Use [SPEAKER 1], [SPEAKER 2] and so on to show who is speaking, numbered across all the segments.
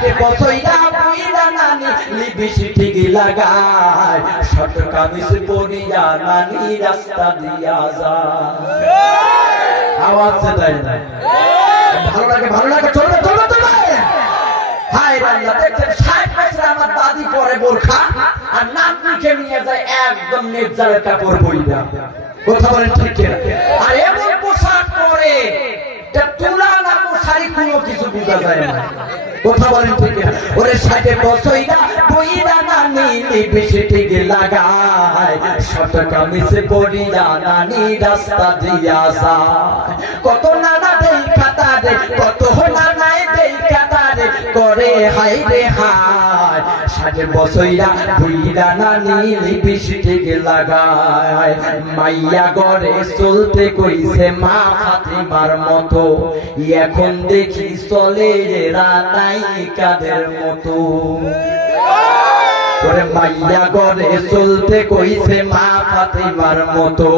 [SPEAKER 1] ষাটে বছইরা বুইরা নানি লিবিসি ঠিক লাগায়। শট কামিজ পরিয়া নানি রাস্তা দিয়া যায়। আওয়াজ না? ভালো লাগে ভালো লাগে, চলবে চলবে চলবে। হায় আল্লাহ দেখছেন ষাট বছর আমার দাদি পরে বোরখা, আর নাতনিকে নিয়ে যায় একদম নেজারের কাপড় বইরা কথা বলেন ঠিক আর এমন পোশাক পরে মশারি কোনো কিছু বোঝা যায় না। কথা বলেন ঠিক ওরে সাথে বসই না বই না নানি লিবিসি ঠিক লাগায়। শত কামিসে পড়ি না নানি রাস্তা দিয়া যায়। কত নানা দেই খাতারে কত নানায় দেই খাতারে করে হাই রে হায়। ষাটে বছইরা বইরা নানি লিবিসি ঠিক লাগায়। মাইয়া গড়ে চলতে কইছে মা ফাতিমার মতো। এখন দেখি চলে রানাই কাদের মতো। করে মাইয়া গড়ে চলতে কইছে মা ফাতিমার মতো।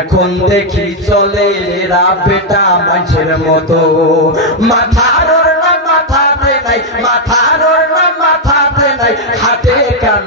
[SPEAKER 1] এখন দেখি চলে রা বেটা মাঝের মতো। মাথার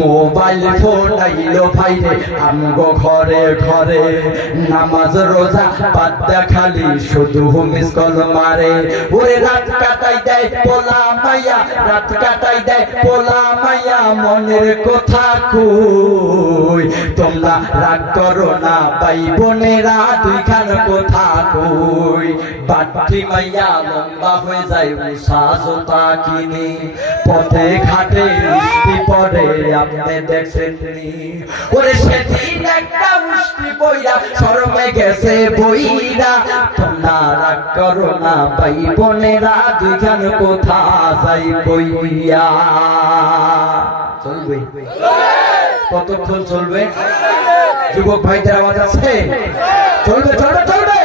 [SPEAKER 1] মোবাইল ফোন আইলো ভাই রে আমগো ঘরে ঘরে। নামাজ, রোজা, বাদ খালি, শুধু মিস কল মারে। ওরে রাত কাটাই দেয় পোলা মাইয়া, রাত কাটাই দেয় পোলা মাইয়া, মনের কথা কই? তোমরা রাগ করো না, ভাই বোনেরা, দুইখান কথা কই? বাটি মাইয়া লম্বা হয়ে যায় উষা কিনে। পথে ঘাটে বৃষ্টি পড়ে আপনি দেখছেন নি? ওরে সেদিন একটা বৃষ্টি পইরা শরমে গেছে বইরা। তোমরা রাগ করো না ভাই বোনেরা দুইখান কোথা যাই বইয়া। চলবে। কতক্ষণ চলবে? যুবক ভাইদের আওয়াজ আছে? চলবে চলবে চলবে।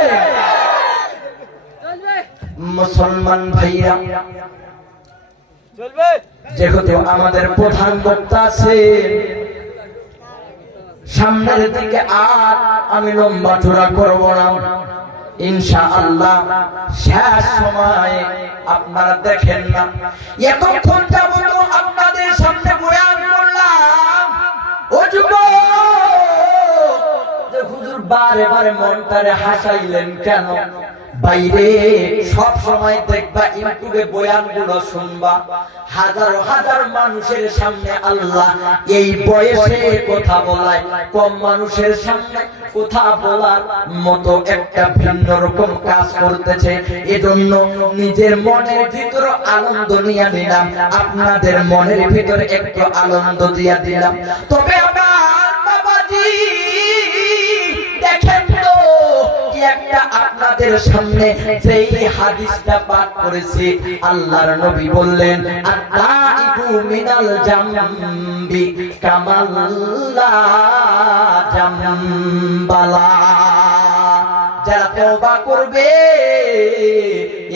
[SPEAKER 1] মুসলমান ভাইরা যেহেতু আমাদের প্রধান বক্তা আছে, সামনের দিকে আর আমি লম্বা চূড়া করব না। ইনশা আল্লাহ শেষ সময় আপনারা দেখেন না। এতক্ষণ যাবত আপনাদের সামনে বয়ান করলাম, ও যুবক, যে হুজুর বারে বারে মনটারে হাসাইলেন কেন? বাইরে সব সময় দেখবা ইউটিউবে বয়ানগুলো শুনবা। হাজার হাজার মানুষের সামনে আল্লাহ এই বয়সে কথা বলায়। কম মানুষের সামনে কথা বলার মতো একটা ভিন্ন রকম কাজ করতেছে। এজন্য নিজের মনের ভিতরে আনন্দ নিয়ে দিলাম আপনাদের মনের ভিতরে একটু আনন্দ দিয়া দিলাম। তবে আমার বাবাজি একটা আপনাদের সামনে যেই হাদিসটা পাঠ করেছি, আল্লাহর নবী বললেন মিনাল যারা তওবা করবে,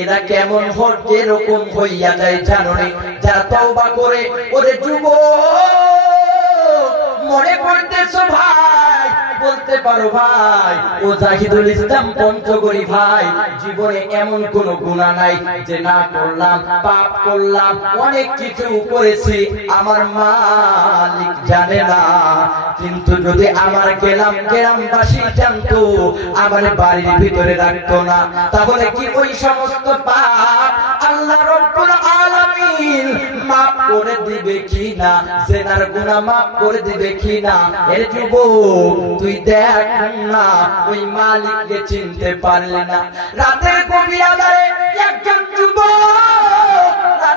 [SPEAKER 1] এরা কেমন হর যেরকম হইয়া যায়, জানো যারা তওবা করে ওরে যুবক মনে করতেছো, ভাই বলতে পারো ভাই, ও জাহিদুল ইসলাম পঞ্চগড়ি ভাই, জীবনে এমন কোন গুণা নাই যে না করলাম, পাপ করলাম, অনেক কিছু করেছি, আমার মালিক জানে না। কিন্তু যদি আমার গেলাম, গ্রামবাসী জানতো, আমার বাড়ির ভিতরে রাখতো না, তাহলে কি ওই সমস্ত পাপ করে দিবে কি না জেনার গুনা মাফ করে দিবে কি না এর যুব তুই দেখ না, ওই মালিককে চিনতে পারলে না। রাতের গভীর আধারে একজন যুবক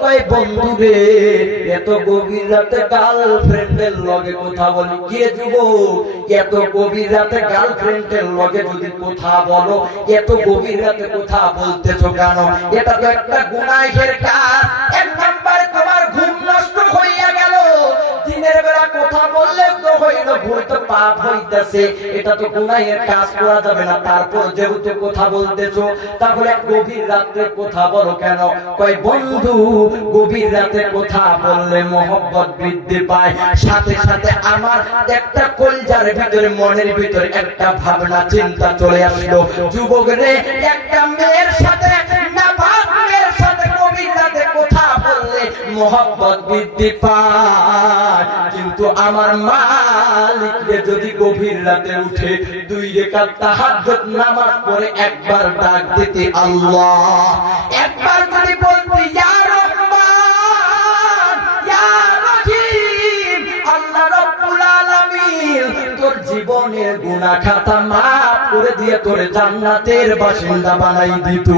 [SPEAKER 1] কয় বন্ধু রে, এত গভীর রাতে গার্লফ্রেন্ডের লগে কথা বলি, কে যুব এত গভীর রাতে গার্লফ্রেন্ডের লগে যদি কথা বলো, এত গভীর রাতে কথা বলতেছো কেন? এটা তো একটা গুনাহের কাজ। এক নাম্বার তোমার ঘুম নষ্ট হইয়া গেল। দিনের বেলা কথা বললে তো হইল ভুল তো পাপ হইতেছে। এটা তো গুনাহের কাজ করা যাবে না। তারপর যেহেতু কথা বলতেছো, তাহলে গভীর রাত্রে কথা বলো কেন? কয়, বন্ধু, গভীর রাতে কথা বললে মোহব্বত বৃদ্ধি পায়। সাথে সাথে আমার একটা কলজার ভিতরে, মনের ভিতরে একটা ভাবনা, চিন্তা চলে আসলো। যুবক রে, একটা মেয়ের সাথে না মোহব্বত বৃদ্ধি পায়। কিন্তু আমার মালিককে যদি গভীর রাতে উঠে দুই রেখার তাহাজ্জুদ নামাজ পড়ে একবার ডাক দিতে আল্লাহ। একবার বলতে জীবনের গুনাহ খাতা মাফ করে দিয়ে তোর জান্নাতের বাসিন্দা বানাই দিত।